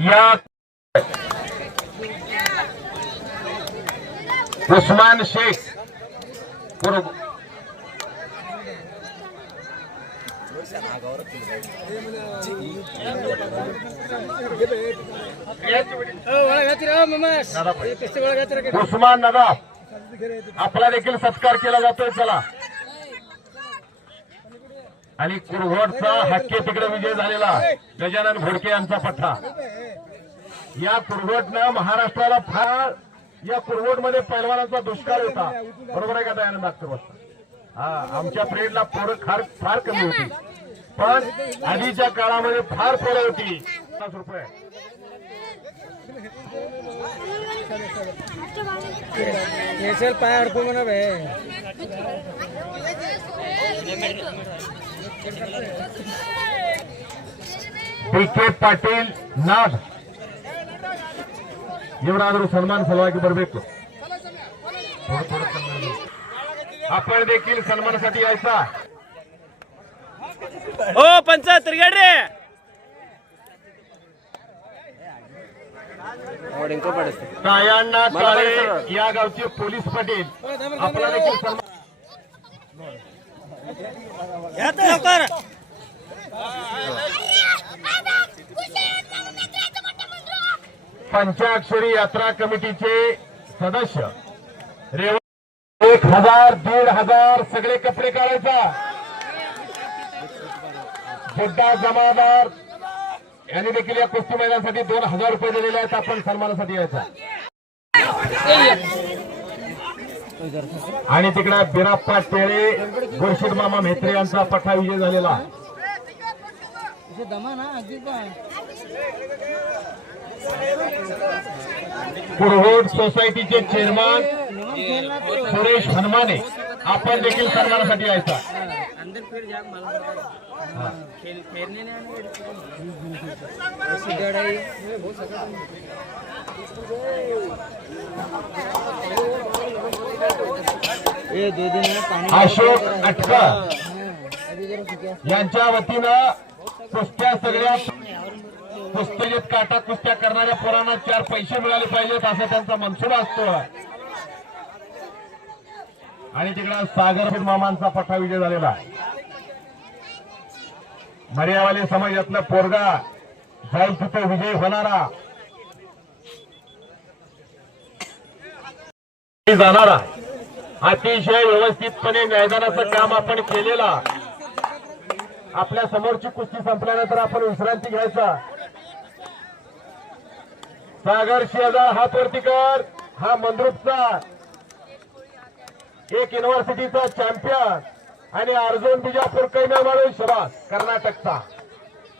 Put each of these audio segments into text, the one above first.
या उस्मान शेख पूर्व उस्मान नदा आपला देखील सत्कार केला जातोय चला. आणि कुरघोडचा हक्के तिकडे विजय झालेला गजानन घोडके यांचा पठ्ठा या कुरघोटनं महाराष्ट्राला फार या कुरघोटमध्ये पैलवानांचा दुष्काळ होता. बरोबर आहे का दयानंद? अख्तर हा आमच्या पिरियडला पोरं फार फार कमी होती. पण आधीच्या काळामध्ये फार पोरं होती पन्नास रुपये केसर पाय अडकू म्हणा बे पी के ಪಾಟೀಲ್ ನಾಗ್ ಇವರಾದರೂ ಸನ್ಮಾನ ಸಲುವಾಗಿ ಬರಬೇಕು आपण देखील सन्मानासाठी यायचा पडते कायांना काळे या गावचे पोलीस पाटील. आपला देखील सन्मान लवकर. पंचाक्षरी यात्रा कमिटीचे सदस्य. रेव एक हजार दीड हजार सगळे कपडे काढायचा. बुड्डा जमादार. यांनी देखील या कुस्ती मैदानासाठी दोन हजार रुपये दिलेले आहेत. आपण सन्मानासाठी यायचा. आणि तिकडे बिराप्पा टेळे गुरशीद मामा मेत्रे यांचा पठा विजय झालेला. कुरहोड सोसायटीचे चेअरमन सुरेश हनुमाने. आपण देखील सन्मानासाठी यायचा. अंदर फिर जा मालूम खेल खेलने ने ऐसी लड़ाई में बहुत सकत ये दो दिन में पानी अशोक क्या यांच्या वतीनं कुस्त्या सगळ्या कुस्तीत काटा कुस्त्या करणाऱ्या पोरांना चार पैसे मिळाले पाहिजेत असा त्यांचा मनसुबा असतो. आणि तिकडे सागर मामांचा पठा विजय झालेला आहे. मर्यावाले समाजातला पोरगा जाईल तिथे विजय होणारा. जाणारा. अतिशय व्यवस्थितपणे मैदानाचं काम आपण केलेला. आपल्या समोरची कुस्ती संपल्यानंतर आपण विश्रांती घ्यायचा. सागर शेजार हात वरती कर हा मंद्रुपचा. एक युनिव्हर्सिटीचा चॅम्पियन आणि अर्जुन बिजापूर कैनामाळू सभा कर्नाटकचा.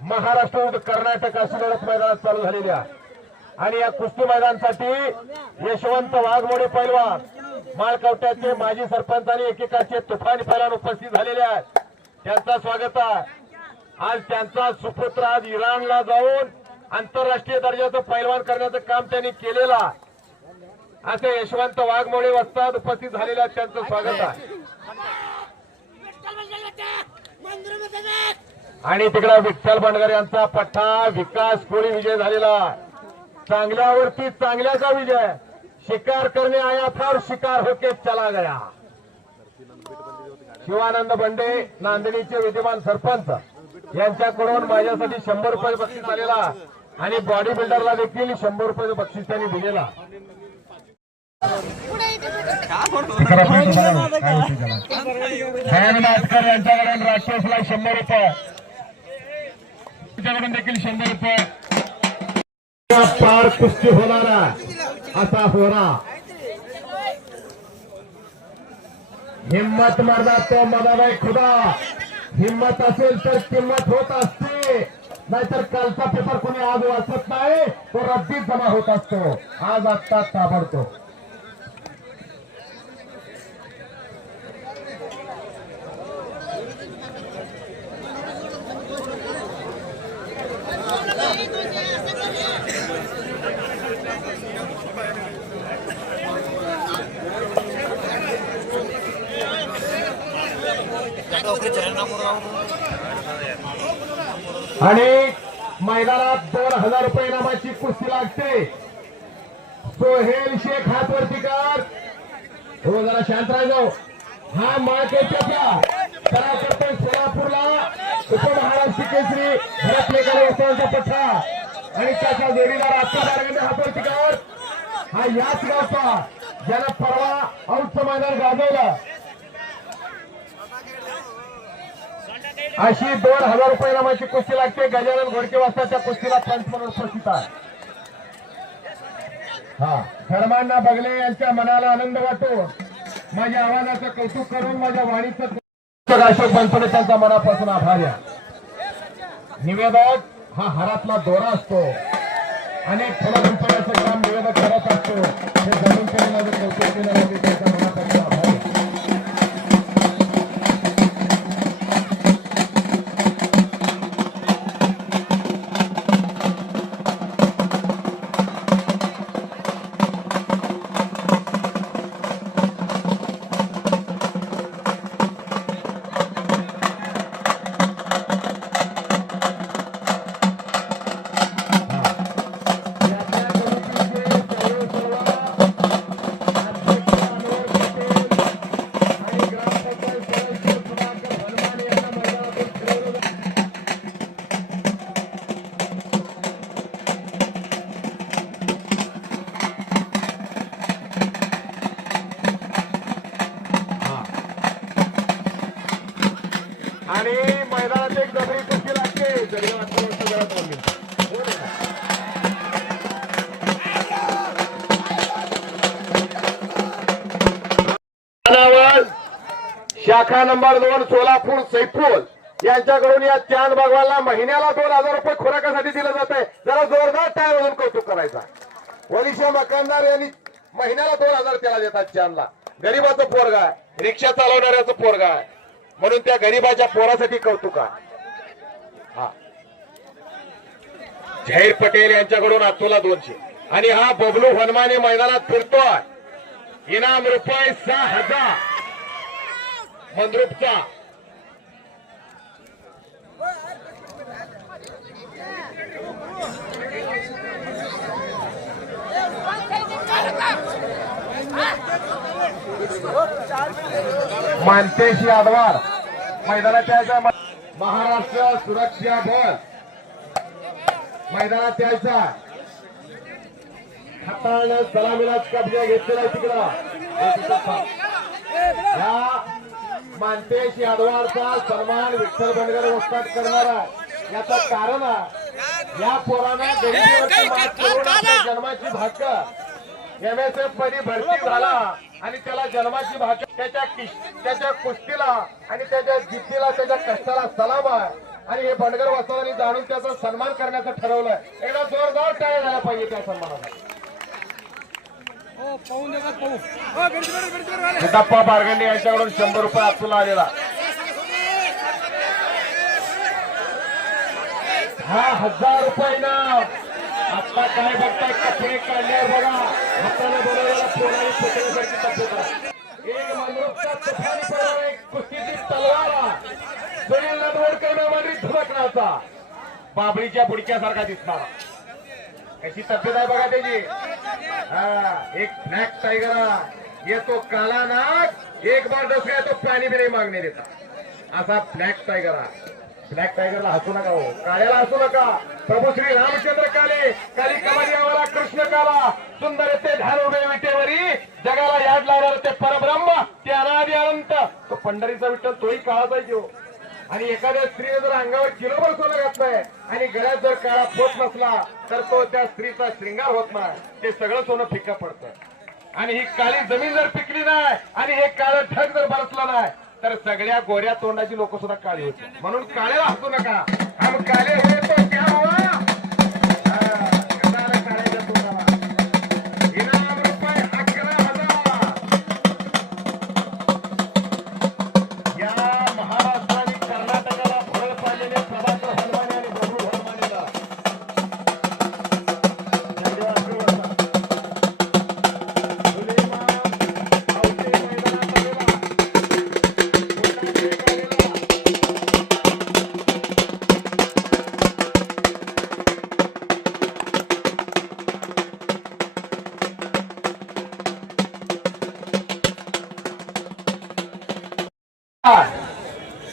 महाराष्ट्र विरुद्ध कर्नाटक अशी लढत मैदानात चालू झालेली आहे. आणि या कुस्ती मैदानासाठी यशवंत वाघमोडे पैलवान माळकवट्याचे माजी सरपंच आणि एकेकाचे तुफानी पैलवान उपस्थित झालेले आहेत. त्यांचा स्वागत आहे. आज त्यांचा सुपुत्र आज इराणला जाऊन आंतरराष्ट्रीय दर्जाचं पैलवान करण्याचं काम त्यांनी केलेला असे यशवंत वाघमोडे वस्ताद उपस्थित झालेले आहेत त्यांचं स्वागत आहे. आणि तिकडे विठ्ठल बंडगर यांचा पठ्ठा विकास कोळी विजय झालेला. चांगल्यावरती चांगल्याचा विजय. शिकार करणे आया फार शिकार होके चला गया. शिवानंद बंडे नांदणीचे विद्यमान सरपंच यांच्याकडून माझ्यासाठी शंभर रुपये बक्षीस आलेला आणि बॉडी बिल्डरला देखील शंभर रुपये बक्षीस त्यांनी दिलेला. जयंत यांच्याकडून राक्षसला शंभर रुपये. त्यांच्याकडून देखील शंभर रुपये. पार कुस्ती होणारा असा होरा. हिम्मत मरदा तो मदाबाई खुदा. हिम्मत असेल तर किंमत होत असते. नाहीतर कालचा पेपर कोणी आज वाचत नाही. तो रद्दीत जमा होत असतो. आज आत्ता ताबडतो आणि मैदानात दोन हजार रुपये नामाची कुस्ती लागते. सोहेल शेख हात वरती कर. हो जरा शांत राहिलो. हा माळकेच्या करा करतोय सोलापूरला. उपमहाराष्ट्र केसरी भरतलेकर उत्सवाचा पठ्ठा आणि त्याच्या जोडीदार आत्ता हात वरती कर. हा याच गावचा. ज्याला परवा औच मैदान गाजवलं. अशी दोन हजार रुपये नामाची कुस्ती लागते. गजानन घोडके वाजता त्या कुस्तीला पंच म्हणून उपस्थित आहे. हा धर्मांना बगले यांच्या मनाला आनंद वाटून माझ्या आवाजाचं कौतुक करून माझ्या वाणीचं अशोक बनसोडे त्यांचा मनापासून आभार या निवेदक हा हरातला दोरा असतो. अनेक फलवंतण्याचं काम निवेदक करत असतो. हे जमीन केलेलं जे कौतुक केलं त्यांच्या मनापासून शाखा नंबर दोन सोलापूर सैफूल यांच्याकडून या चांद भगवानला महिन्याला दोन हजार रुपये खुराकासाठी दिलं जात आहे. जरा जोरदार टायर वाजून कौतुक करायचा. वरिष्ठ मकानदार यांनी महिन्याला दोन हजार त्याला देतात चांदला. गरीबाचं पोरगा आहे. रिक्षा चालवणाऱ्याचं पोरगा आहे. म्हणून त्या गरीबाच्या पोरासाठी कौतुक आहे. हा. झैर पटेल यांच्याकडून आतोला दोनशे. आणि हा बबलू हनुमाने मैदानात फिरतोय. इनाम रुपये सहा हजार. मंद्रुपचा. मानतेश आदवार मैदानात यायचा महाराष्ट्र सुरक्षा बल मैदानात यायचा. हाताळलं सलामीला कब्जा घेतलेला आहे तिकडं? या मानतेश यादवारचा सन्मान विठ्ठल बनगर वस्ताद करणारा याचं कारण या पोरानं जन्माची भाकर. एम एस एफमध्ये भरती झाला आणि त्याला जन्माची भाकर त्याच्या त्याच्या कुस्तीला आणि त्याच्या जिद्दीला त्याच्या कष्टाला सलाम आहे. आणि हे बंडगर वस्तादांनी जाणून त्याचा सन्मान करण्याचं ठरवलंय. एकदा जोरदार टाळ्या झाला पाहिजे त्या सन्मानाला. सिद्धप्पा बारगंडे यांच्याकडून शंभर रुपये आपला आलेला. हा हजार रुपये ना आपला काय बघताय कपडे काढले बघा. हाताने बोलवलेला पोराई पुतळ्यासारखी तब्येत एक मनोरचा तुफानी परार, एक कुस्तीची तलवार. सुनील नदवडकर नावानी धुडकण्याचा. बाबळीच्या बुडक्यासारखा दिसणारा. कशी तब्येत आहे बघा त्याची. एक ब्लॅक टायगर येतो काला नाग एक बार डोसका तो पाणी बी नाही मागणे देता. असा ब्लॅक टायगर ब्लॅक टायगरला हसू नका हो. काळ्याला हसू नका. प्रभू श्री रामचंद्र काले काली कमालियावाला कृष्ण काला. सुंदर ते ध्यान उभे विटेवरी जगाला याड लावणार ते परब्रह्म ते अनादि अनंत. तो पंढरीचा विठ्ठल तोही काळाचा आहे आणि एखाद्या स्त्रीने जर अंगावर किलोभर सोनं घातलंय आणि गळ्यात जर काळा पोत नसला तर तो त्या स्त्रीचा श्रृंगार होत नाही. ते सगळं सोनं फिक्क पडतं. आणि ही काळी जमीन जर पिकली नाही आणि हे काळं ठग जर बरसलं नाही तर सगळ्या गोऱ्या तोंडाची लोक सुद्धा काळी होती म्हणून काळ्याला हसू नका. हम काळे हे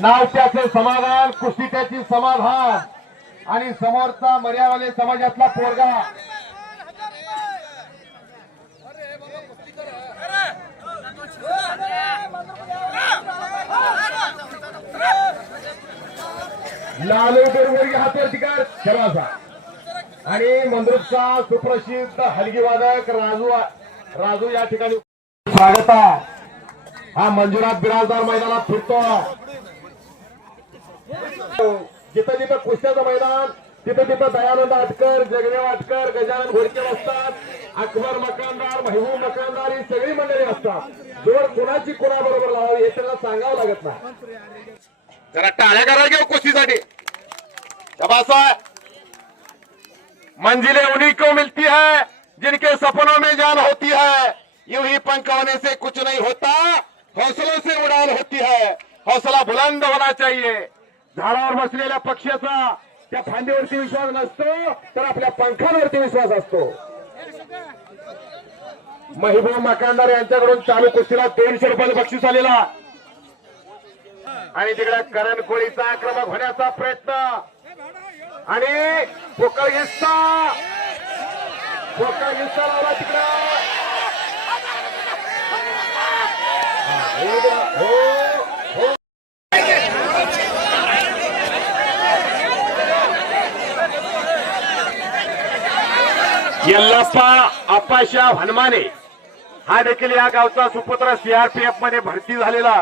नावत्याचे समाधान कुस्ती त्याची समाधान. आणि समोरचा मर्यावाले समाजातला पोरगा. लालू बेरवरी हातेर ठिकाण खेळाचा आणि मंद्रुपचा सुप्रसिद्ध हलगीवादक राजू राजू या ठिकाणी स्वागत आहे. हा, मंजुनाथ बिराजदार मैदानात फिरतो। जिथं जिथं कुस्त्याचं मैदान, तिथं तिथं दयानंद आटकर, जगदेव आटकर, गजानन घोडके असतात अकबर मकानदार, महबूब मकानदार, ही सगळी मंडळी असतात. जोड कुणाची कुणाबरोबर लावावी हे त्यांना सांगावं लागत नाही. जरा टाळ्या करा घेऊ कुस्तीसाठी. मंजिलें उन्हीं को मिलती है, जिनके सपनों में जान होती है. यूँ ही पंख होने से कुछ नहीं होता. हौसलों से उड़ान होती है। हौसला बुलंद होना चाहिए। झाडावर बसलेल्या पक्षाचा त्या फांदीवरती विश्वास नसतो तर आपल्या पंखांवरती विश्वास असतो. महिबूब मकानदार यांच्याकडून चालू कुस्तीला दोनशे रुपयाचं बक्षीस आलेला आणि तिकडे करण कोळीचा आक्रमक होण्याचा प्रयत्न. आणि पोकळ हिस्सा पोकळ हिस्सा लावला तिकडं हो हो हो, हो, हो. यल्लप्पा आपाशा हनुमाने. हा देखील या गावचा सुपुत्र सीआरपीएफमध्ये भरती झालेला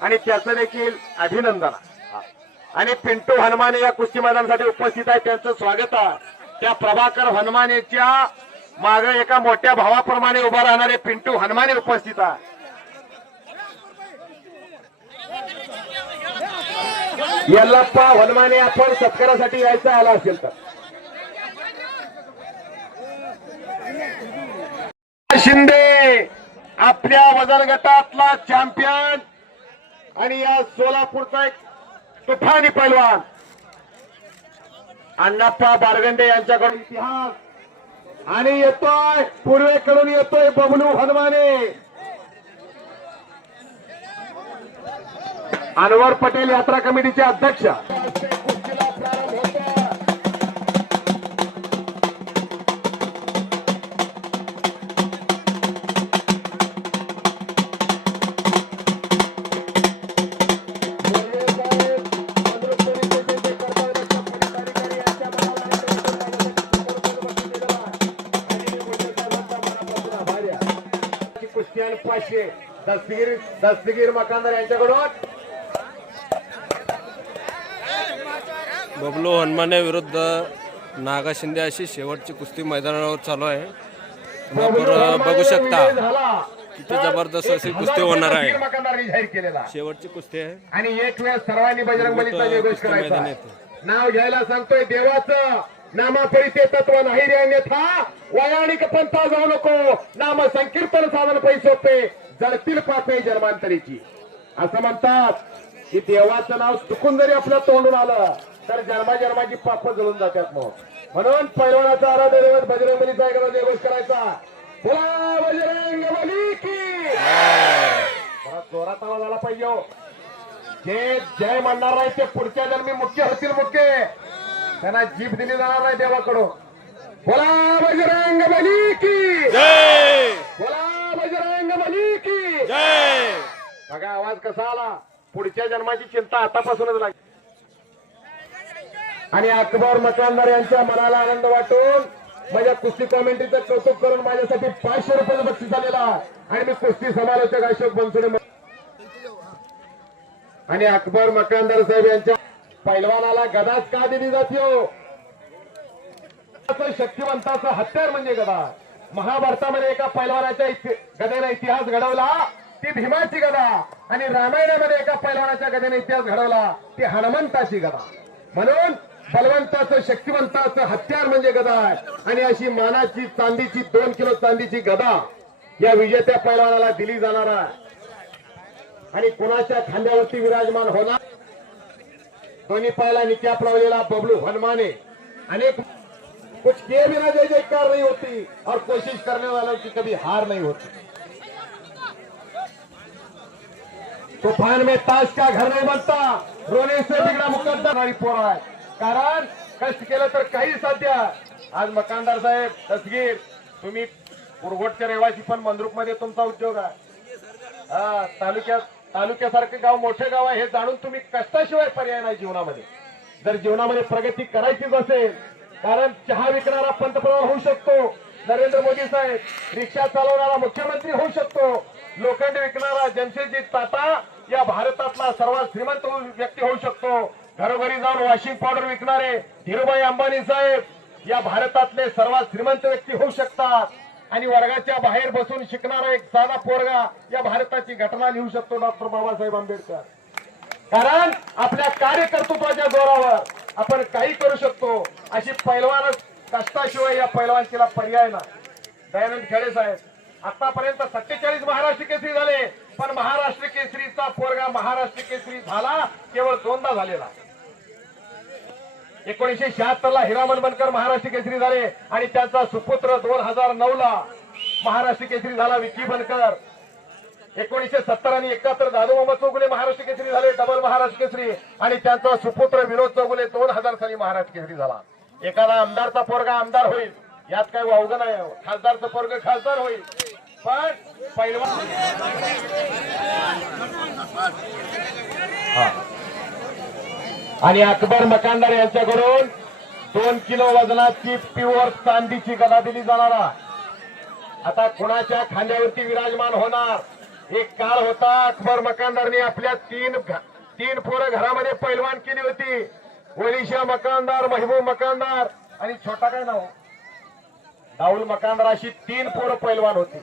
आणि त्याचं देखील अभिनंदन आणि पिंटू हनुमाने या कुस्ती मैदानासाठी उपस्थित आहे. त्यांचं स्वागत आहे. त्या प्रभाकर हनुमानेच्या मागे एका मोठ्या भावाप्रमाणे उभा राहणारे पिंटू हनुमाने उपस्थित आहे. यल्लप्पा हनुमाने आपण सत्कारासाठी यायचं आला असेल तर. शिंदे आपल्या वजन गटातला चॅम्पियन आणि या सोलापूरचा एक तुफानी पैलवान. अण्णाप्पा बारगंडे यांच्याकडून इतिहास. आणि येतोय पूर्वेकडून येतोय बबलू हनुमाने. अनवर पटेल यात्रा कमिटीचे अध्यक्ष. कुस्ती आणि पाचशे. दस्तगीर दस्तगीर मकानदार यांच्याकडून. बबलू हनुमाने विरुद्ध नागा शिंदे अशी शेवटची कुस्ती मैदानावर चालू आहे. आपण बघू शकता किती जबरदस्त अशी कुस्ती होणार आहे. शेवटची कुस्ती आहे. आणि एक वेळ सर्वांनी बजरंग. नाव घ्यायला सांगतोय देवाचं. नामापरिचे तत्व नाही रे अन्यथा. वयाणिक पंथा जाऊ नको. नाम संकीर्तन साधन पैसोपे जळतील पापे जन्मांतरीची. असं म्हणतात की देवाचं नाव चुकून जरी आपल्या तोंडून आलं तर जन्माजन्माची पाप जळून जातात मग. म्हणून पैलवानाचा आराध्य दैवत बजरंग बलीचा एकदा जयघोष करायचा. बोला बजरंग बली की! जरा जोरात आवाज आला पाहिजे हो. जे जय म्हणणार नाही ते पुढच्या जन्मी मुख्य होतील मुख्य. त्यांना जीप दिली जाणार नाही देवाकडून. बोला बजरंग बली की! जय! बोला बजरंग बली की! जय! बघा आवाज कसा आला. पुढच्या जन्माची चिंता आतापासूनच लागली. आणि अकबर मकानदार यांच्या मनाला आनंद वाटून माझ्या कुस्ती कॉमेंट्रीचं कौतुक करून माझ्यासाठी पाचशे रुपयाचं बक्षीस आलेला आणि मी कुस्ती समालोचक अशोक बनसोडे आणि अकबर मकानदार साहेब यांच्या पैलवानाला गदाच का दिली जाते हो? शक्तिवंताचं हत्यार म्हणजे गदा महाभारतामध्ये एका पैलवानाच्या इति- इतिहास घडवला ती भीमाची गदा. आणि रामायणामध्ये एका पैलवानाच्या गदेने इतिहास घडवला ती हनुमंताची गदा. म्हणून बलवंताचं शक्तिवंताचं हत्यार म्हणजे गदा आहे. आणि अशी मानाची चांदीची दोन किलो चांदीची गदा या विजेत्या पैलवानाला दिली जाणार आहे. आणि कोणाच्या खांद्यावरती विराजमान होणार? दोन्ही पायला निक्याप लावलेला बबलू हनुमाने. अनेक कुछ किए बिना जय जयकार नहीं होती. और कोशिश करने वालों की कभी हार नहीं होती. तूफान में ताश का घर नहीं बनता. रोनेश्वर बिगडा मुकद्दर पोर आहे कारण कष्ट केलं तर काही साध्य. आज मकानदार साहेब दसगीर तुम्ही पुरगोटच्या रहिवासी पण मंद्रुपमध्ये तुमचा उद्योग आहे. हा तालुक्यात तालुक्यासारखे गाव मोठे गाव आहे हे जाणून तुम्ही कष्टाशिवाय पर्याय नाही जीवनामध्ये. जर जीवनामध्ये प्रगती करायचीच असेल कारण चहा विकणारा पंतप्रधान होऊ शकतो नरेंद्र मोदी साहेब रिक्षा चालवणारा मुख्यमंत्री होऊ शकतो लोखंड विकणारा जमशेदजी टाटा या भारतातला सर्वात श्रीमंत व्यक्ती होऊ शकतो. घरोघरी जाऊन वॉशिंग पावडर विकणारे धीरुभाई अंबानी साहेब या भारतातले सर्वात श्रीमंत व्यक्ती होऊ शकतात. आणि वर्गाच्या बाहेर बसून शिकणारा एक साधा पोरगा या भारताची घटना लिहू शकतो डॉक्टर बाबासाहेब आंबेडकर. कारण आपल्या कार्यकर्तृत्वाच्या जोरावर आपण काही करू शकतो. अशी पैलवानच कष्टाशिवाय या पैलवानकीला पर्याय ना दयानंद खेडे साहेब आतापर्यंत सत्तेचाळीस महाराष्ट्र केसरी झाले पण महाराष्ट्र केसरीचा पोरगा महाराष्ट्र केसरी झाला केवळ दोनदा झालेला. एकोणीशे शहात्तर ला हिरामन बनकर महाराष्ट्र केसरी झाले आणि त्यांचा सुपुत्र दोन हजार नऊ ला महाराष्ट्र केसरी झाला विकी बनकर. एकोणीशे सत्तर आणि एकाहत्तर दादू मोहम्मद चौगुले महाराष्ट्र केसरी झाले डबल महाराष्ट्र केसरी. आणि त्यांचा सुपुत्र विनोद चौगुले दोन हजार साली महाराष्ट्र केसरी झाला. एखादा आमदारचा पोरगा आमदार होईल. यात काही वावग नाही खासदारचा पोरग खासदार होईल. पण पहिलवान हा. आणि अकबर मकानदार यांच्याकडून दोन किलो वजनाची प्युअर चांदीची गदा दिली जाणारा आता कुणाच्या खांद्यावरती विराजमान होणार? एक काळ होता अकबर मकानदारने आपल्या तीन तीन पोरं घरामध्ये पैलवान केली होती. ओलिशा मकानदार महबूब मकानदार आणि छोटा काय नाव? राहुल मकानदार अशी तीन पोरं पैलवान होती.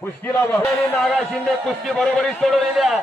कुस्तीला वहू नागा शिंदे कुस्ती बरोबरी सोडवलेल्या